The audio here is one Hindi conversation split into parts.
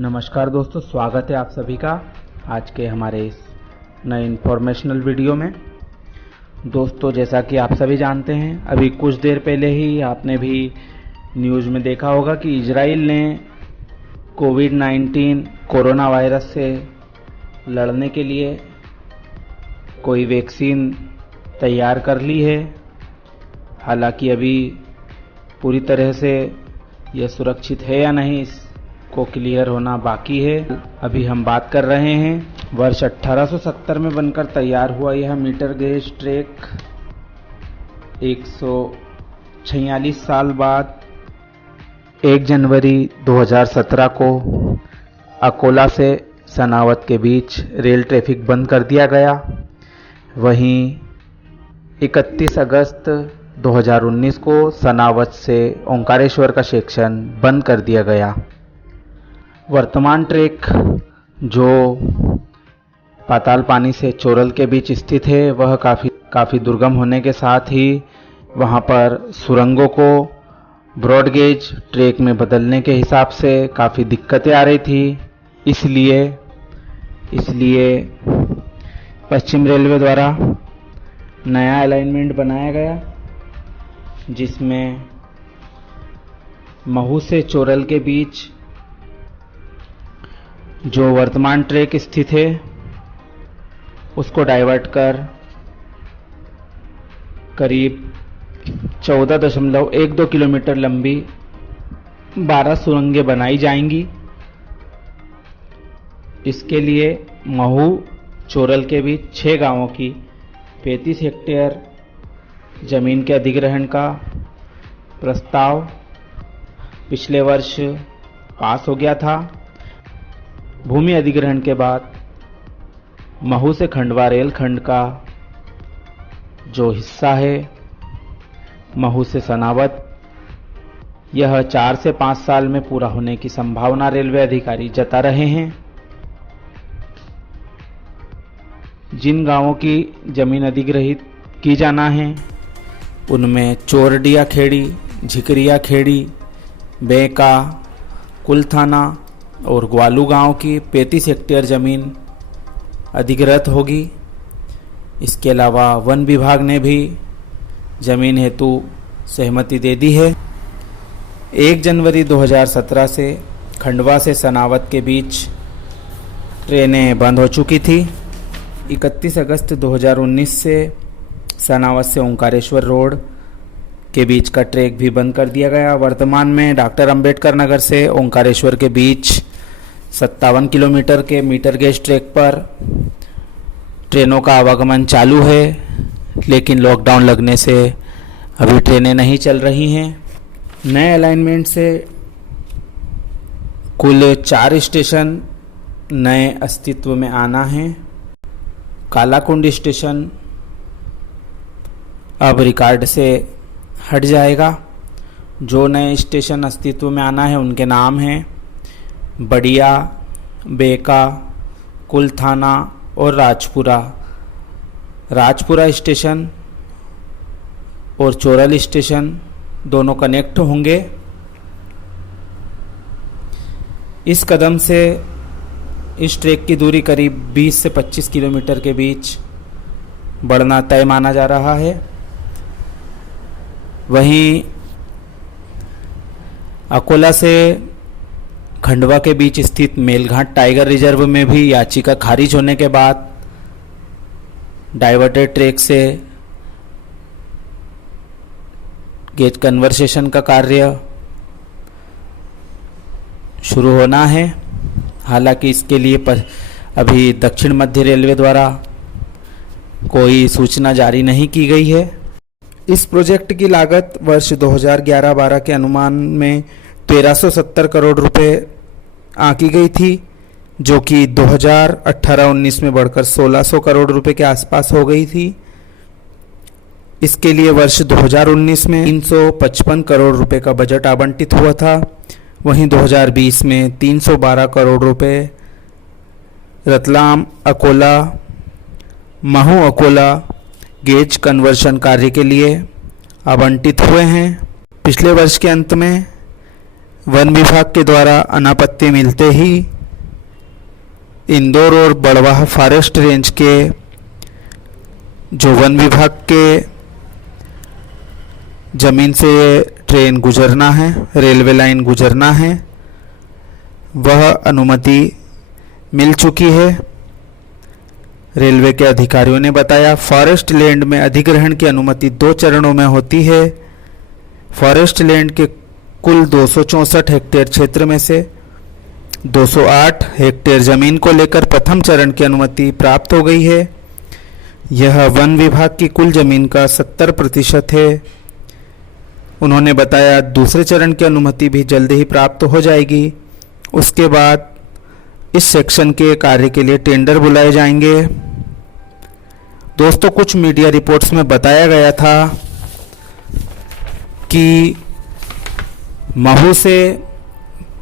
नमस्कार दोस्तों, स्वागत है आप सभी का आज के हमारे इस नए इन्फॉर्मेशनल वीडियो में। दोस्तों, जैसा कि आप सभी जानते हैं, अभी कुछ देर पहले ही आपने भी न्यूज़ में देखा होगा कि इजराइल ने कोविड-19 कोरोना वायरस से लड़ने के लिए कोई वैक्सीन तैयार कर ली है। हालांकि अभी पूरी तरह से यह सुरक्षित है या नहीं को क्लियर होना बाकी है। अभी हम बात कर रहे हैं वर्ष 1870 में बनकर तैयार हुआ यह मीटर गेज ट्रैक 146 साल बाद 1 जनवरी 2017 को अकोला से सनावद के बीच रेल ट्रैफिक बंद कर दिया गया। वहीं 31 अगस्त 2019 को सनावद से ओंकारेश्वर का सेक्शन बंद कर दिया गया। वर्तमान ट्रैक जो पाताल पानी से चोरल के बीच स्थित है, वह काफ़ी दुर्गम होने के साथ ही वहां पर सुरंगों को ब्रॉड गेज ट्रैक में बदलने के हिसाब से काफ़ी दिक्कतें आ रही थी। इसलिए पश्चिम रेलवे द्वारा नया अलाइनमेंट बनाया गया, जिसमें महू से चोरल के बीच जो वर्तमान ट्रैक स्थित है उसको डाइवर्ट कर करीब 14.12 किलोमीटर लंबी 12 सुरंगें बनाई जाएंगी। इसके लिए महू चोरल के बीच 6 गांवों की 35 हेक्टेयर जमीन के अधिग्रहण का प्रस्ताव पिछले वर्ष पास हो गया था। भूमि अधिग्रहण के बाद महू से खंडवा रेलखंड का जो हिस्सा है महू से सनावद, यह 4 से 5 साल में पूरा होने की संभावना रेलवे अधिकारी जता रहे हैं। जिन गांवों की जमीन अधिग्रहित की जाना है उनमें चोरडिया खेड़ी, झिकरिया खेड़ी, बेका, कुलथाना और ग्वालू गांव की 35 हेक्टेयर जमीन अधिग्रहित होगी। इसके अलावा वन विभाग ने भी जमीन हेतु सहमति दे दी है। 1 जनवरी 2017 से खंडवा से सनावद के बीच ट्रेनें बंद हो चुकी थी। 31 अगस्त 2019 से सनावद से ओंकारेश्वर रोड के बीच का ट्रैक भी बंद कर दिया गया। वर्तमान में डॉक्टर अंबेडकर नगर से ओंकारेश्वर के बीच 57 किलोमीटर के मीटर गेज ट्रैक पर ट्रेनों का आवागमन चालू है, लेकिन लॉकडाउन लगने से अभी ट्रेनें नहीं चल रही हैं। नए अलाइनमेंट से कुल 4 स्टेशन नए अस्तित्व में आना है। कालाकुंड स्टेशन अब रिकॉर्ड से हट जाएगा। जो नए स्टेशन अस्तित्व में आना है उनके नाम हैं बढ़िया, बेका, कुलथाना और राजपुरा स्टेशन और चोरल स्टेशन दोनों कनेक्ट होंगे। इस कदम से इस ट्रैक की दूरी करीब 20 से 25 किलोमीटर के बीच बढ़ना तय माना जा रहा है। वहीं अकोला से खंडवा के बीच स्थित मेलघाट टाइगर रिजर्व में भी याचिका खारिज होने के बाद डाइवर्टेड ट्रैक से गेज कन्वर्सेशन का कार्य शुरू होना है। हालांकि इसके लिए अभी दक्षिण मध्य रेलवे द्वारा कोई सूचना जारी नहीं की गई है। इस प्रोजेक्ट की लागत वर्ष 2011-12 के अनुमान में 1370 करोड़ रुपए आंकी गई थी, जो कि 2018-19 में बढ़कर 1600 करोड़ रुपए के आसपास हो गई थी। इसके लिए वर्ष 2019 में 355 करोड़ रुपए का बजट आवंटित हुआ था। वहीं 2020 में 312 करोड़ रुपए रतलाम अकोला महू अकोला गेज कन्वर्शन कार्य के लिए आवंटित हुए हैं। पिछले वर्ष के अंत में वन विभाग के द्वारा अनापत्ति मिलते ही इंदौर और बड़वाह फॉरेस्ट रेंज के जो वन विभाग के ज़मीन से ट्रेन गुजरना है, रेलवे लाइन गुजरना है, वह अनुमति मिल चुकी है। रेलवे के अधिकारियों ने बताया फॉरेस्ट लैंड में अधिग्रहण की अनुमति 2 चरणों में होती है। फॉरेस्ट लैंड के कुल 264 हेक्टेयर क्षेत्र में से 208 हेक्टेयर जमीन को लेकर प्रथम चरण की अनुमति प्राप्त हो गई है। यह वन विभाग की कुल जमीन का 70% है। उन्होंने बताया दूसरे चरण की अनुमति भी जल्द ही प्राप्त हो जाएगी। उसके बाद इस सेक्शन के कार्य के लिए टेंडर बुलाए जाएंगे। दोस्तों, कुछ मीडिया रिपोर्ट्स में बताया गया था कि महू से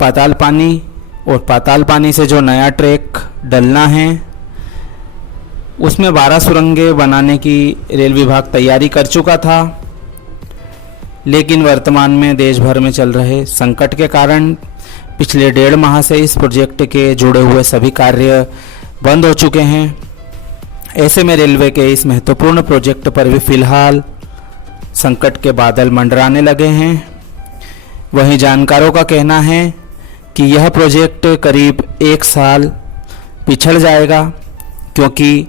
पाताल पानी और पाताल पानी से जो नया ट्रैक डलना है उसमें 12 सुरंगें बनाने की रेल विभाग तैयारी कर चुका था, लेकिन वर्तमान में देश भर में चल रहे संकट के कारण पिछले 1.5 माह से इस प्रोजेक्ट के जुड़े हुए सभी कार्य बंद हो चुके हैं। ऐसे में रेलवे के इस महत्वपूर्ण प्रोजेक्ट पर भी फिलहाल संकट के बादल मंडराने लगे हैं। वहीं जानकारों का कहना है कि यह प्रोजेक्ट करीब 1 साल पिछड़ जाएगा, क्योंकि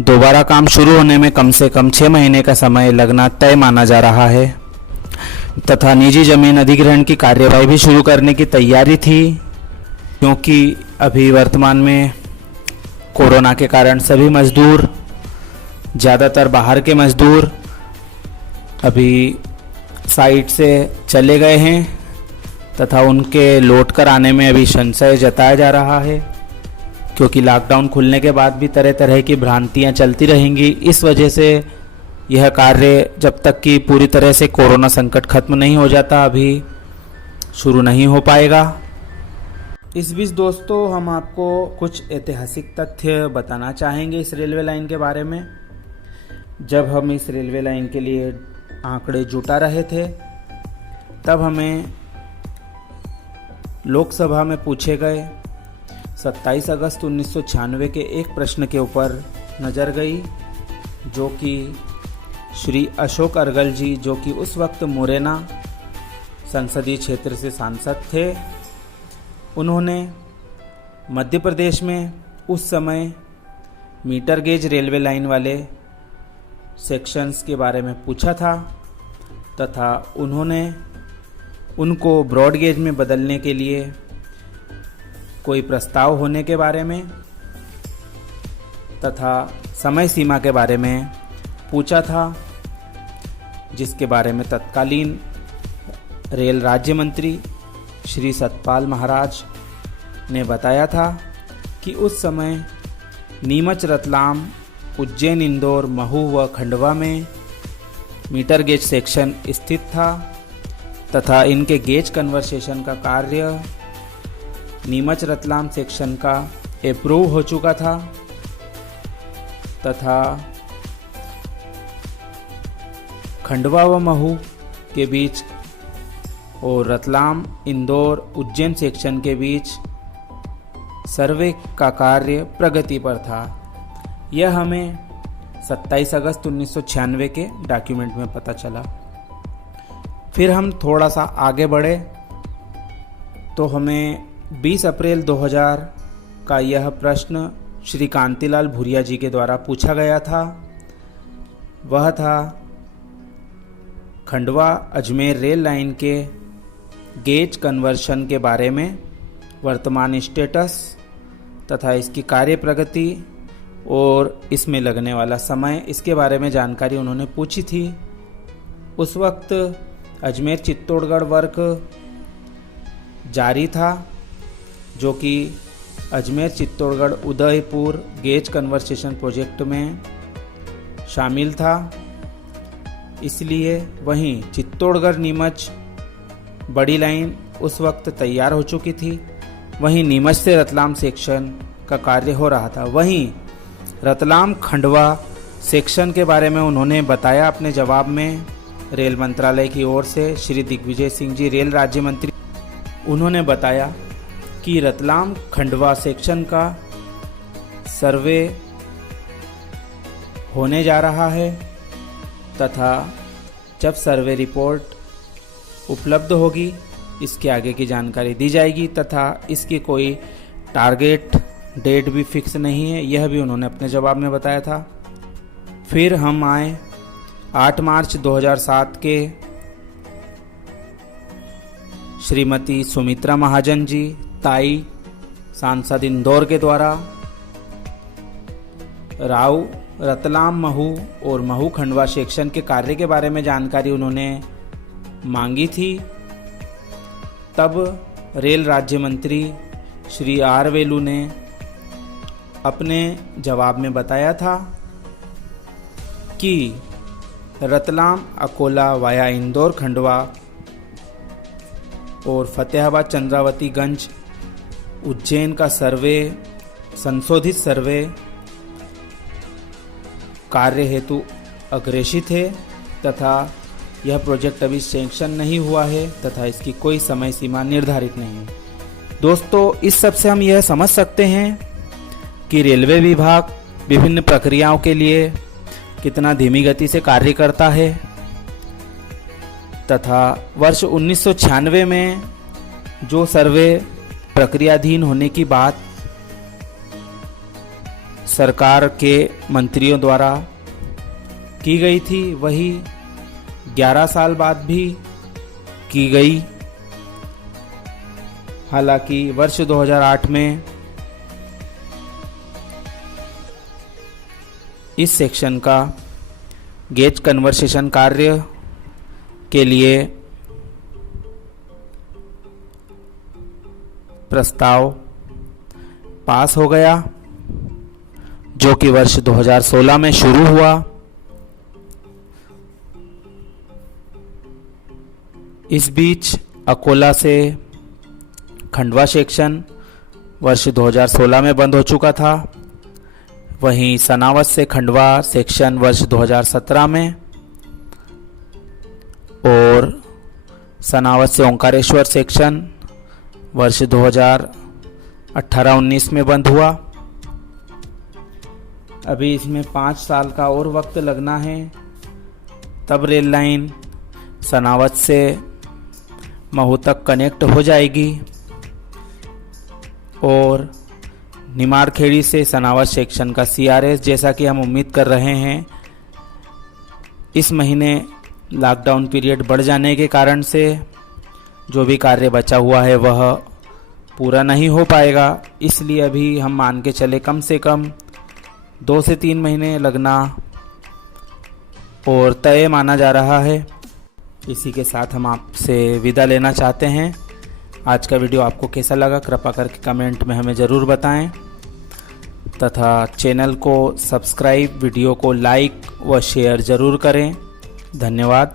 दोबारा काम शुरू होने में कम से कम 6 महीने का समय लगना तय माना जा रहा है तथा निजी जमीन अधिग्रहण की कार्यवाही भी शुरू करने की तैयारी थी, क्योंकि अभी वर्तमान में कोरोना के कारण सभी मजदूर, ज़्यादातर बाहर के मजदूर अभी साइट से चले गए हैं तथा उनके लौट कर आने में अभी संशय जताया जा रहा है, क्योंकि लॉकडाउन खुलने के बाद भी तरह तरह की भ्रांतियां चलती रहेंगी। इस वजह से यह कार्य जब तक कि पूरी तरह से कोरोना संकट खत्म नहीं हो जाता अभी शुरू नहीं हो पाएगा। इस बीच दोस्तों, हम आपको कुछ ऐतिहासिक तथ्य बताना चाहेंगे इस रेलवे लाइन के बारे में। जब हम इस रेलवे लाइन के लिए आंकड़े जुटा रहे थे तब हमें लोकसभा में पूछे गए 27 अगस्त 1996 के एक प्रश्न के ऊपर नज़र गई, जो कि श्री अशोक अर्गल जी, जो कि उस वक्त मुरैना संसदीय क्षेत्र से सांसद थे, उन्होंने मध्य प्रदेश में उस समय मीटर गेज रेलवे लाइन वाले सेक्शंस के बारे में पूछा था तथा उन्होंने उनको ब्रॉड गेज में बदलने के लिए कोई प्रस्ताव होने के बारे में तथा समय सीमा के बारे में पूछा था, जिसके बारे में तत्कालीन रेल राज्य मंत्री श्री सतपाल महाराज ने बताया था कि उस समय नीमच, रतलाम, उज्जैन, इंदौर, महू व खंडवा में मीटर गेज सेक्शन स्थित था तथा इनके गेज कन्वर्सेशन का कार्य नीमच रतलाम सेक्शन का अप्रूव हो चुका था तथा खंडवा व महू के बीच और रतलाम, इंदौर, उज्जैन सेक्शन के बीच सर्वे का कार्य प्रगति पर था। यह हमें 27 अगस्त 1996 के डॉक्यूमेंट में पता चला। फिर हम थोड़ा सा आगे बढ़े तो हमें 20 अप्रैल 2000 का यह प्रश्न श्री कांतिलाल भूरिया जी के द्वारा पूछा गया था। वह था खंडवा अजमेर रेल लाइन के गेज कन्वर्शन के बारे में वर्तमान स्टेटस तथा इसकी कार्य प्रगति और इसमें लगने वाला समय, इसके बारे में जानकारी उन्होंने पूछी थी। उस वक्त अजमेर चित्तौड़गढ़ वर्क जारी था, जो कि Ajmer Chittorgarh Udaipur gauge conversation project में शामिल था। इसलिए वहीं चित्तौड़गढ़ नीमच बड़ी लाइन उस वक्त तैयार हो चुकी थी। वहीं नीमच से रतलाम सेक्शन का कार्य हो रहा था। वहीं रतलाम खंडवा सेक्शन के बारे में उन्होंने बताया अपने जवाब में रेल मंत्रालय की ओर से। श्री दिग्विजय सिंह जी रेल राज्य मंत्री उन्होंने बताया कि रतलाम खंडवा सेक्शन का सर्वे होने जा रहा है तथा जब सर्वे रिपोर्ट उपलब्ध होगी इसके आगे की जानकारी दी जाएगी तथा इसकी कोई टारगेट डेट भी फिक्स नहीं है, यह भी उन्होंने अपने जवाब में बताया था। फिर हम आए 8 मार्च 2007 के श्रीमती सुमित्रा महाजन जी ताई सांसद इंदौर के द्वारा राव रतलाम महू और महू खंडवा सेक्शन के कार्य के बारे में जानकारी उन्होंने मांगी थी। तब रेल राज्य मंत्री श्री आर वेलू ने अपने जवाब में बताया था कि रतलाम अकोला वाया इंदौर खंडवा और फतेहाबाद चंद्रावतीगंज उज्जैन का सर्वे संशोधित सर्वे कार्य हेतु अग्रेसित है तथा यह प्रोजेक्ट अभी सैंक्शन नहीं हुआ है तथा इसकी कोई समय सीमा निर्धारित नहीं है। दोस्तों, इस सब से हम यह समझ सकते हैं कि रेलवे विभाग विभिन्न प्रक्रियाओं के लिए कितना धीमी गति से कार्य करता है तथा वर्ष 1996 में जो सर्वे प्रक्रियाधीन होने की बात सरकार के मंत्रियों द्वारा की गई थी वही 11 साल बाद भी की गई। हालांकि वर्ष 2008 में इस सेक्शन का गेज कन्वर्सेशन कार्य के लिए प्रस्ताव पास हो गया जो कि वर्ष 2016 में शुरू हुआ। इस बीच अकोला से खंडवा सेक्शन वर्ष 2016 में बंद हो चुका था। वहीं सनावत से खंडवा सेक्शन वर्ष 2017 में और सनावत से ओंकारेश्वर सेक्शन वर्ष 2018-19 में बंद हुआ। अभी इसमें 5 साल का और वक्त लगना है, तब रेल लाइन सनावत से महू तक कनेक्ट हो जाएगी और निमारखेड़ी से सनावत सेक्शन का CRS, जैसा कि हम उम्मीद कर रहे हैं, इस महीने लॉकडाउन पीरियड बढ़ जाने के कारण से जो भी कार्य बचा हुआ है वह पूरा नहीं हो पाएगा। इसलिए अभी हम मान के चले कम से कम 2 से 3 महीने लगना और तय माना जा रहा है। इसी के साथ हम आपसे विदा लेना चाहते हैं। आज का वीडियो आपको कैसा लगा कृपया करके कमेंट में हमें ज़रूर बताएं तथा चैनल को सब्सक्राइब, वीडियो को लाइक व शेयर ज़रूर करें। धन्यवाद।